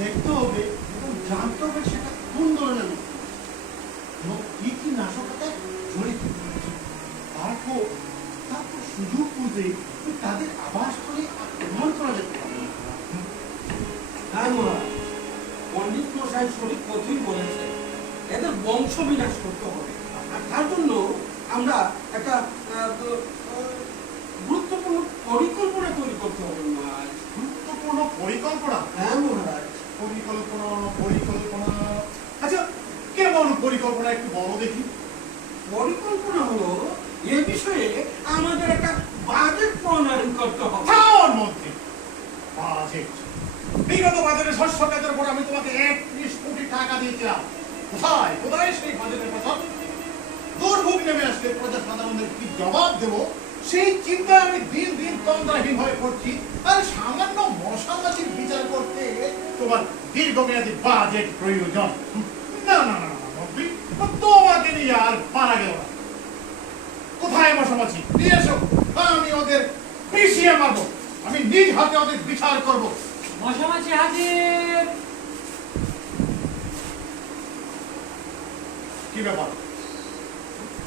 দেখতে হবে এবং জানতে হবে সেটা কোন ধরনের লোক এবং কি কি নাশকতা জড়িত। তারপর সুযোগ বুঝে তাদের আবাসস্থলে আক্রমণ করা যেতে পারে। হ্যাঁ মহারাজ, পণ্ডিত মশাই শরীর কথাই বলেছে, এদের বংশ বিনাশ করতে হবে। আর তার জন্য আমরা একটা গুরুত্বপূর্ণ পরিকল্পনা তৈরি করতে হবে মহারাজ। গুরুত্বপূর্ণ পরিকল্পনা? হ্যাঁ মহারাজ। পরিকল্পনা আচ্ছা, কেমন পরিকল্পনা একটু বলো দেখি। পরিকল্পনা হলো এ বিষয়ে আমাদের একটা বাজেট প্রণয়ন করতে হবে। তার মধ্যে বাজেট, বিগত বাজারে শস্য খাতের উপর আমি তোমাকে 31 কোটি টাকা দিয়েছিলাম। কোথায় কোথায় সেই বাজেটের কথা? দুর্ভোগ নেমে আসলে প্রজা সাধারণদের কি জবাব দেবো সেই চিন্তায় আমি দিন দিন তন্দ্রাহীন হয়ে পড়ছি। আর সামান্য মশামাছির বিচার করতে তোমার দীর্ঘমেয়াদী বাজেট প্রয়োজন। না না না মন্ত্রী, তোমাকে নিয়ে আর পারা গেল না। কোথায় মশামাছি? নিয়ে এসো, আমি ওদের পিছিয়ে মারবো। আমি নিজ হাতে ওদের বিচার করবো। মশামাছি হাজির। কি ব্যাপার?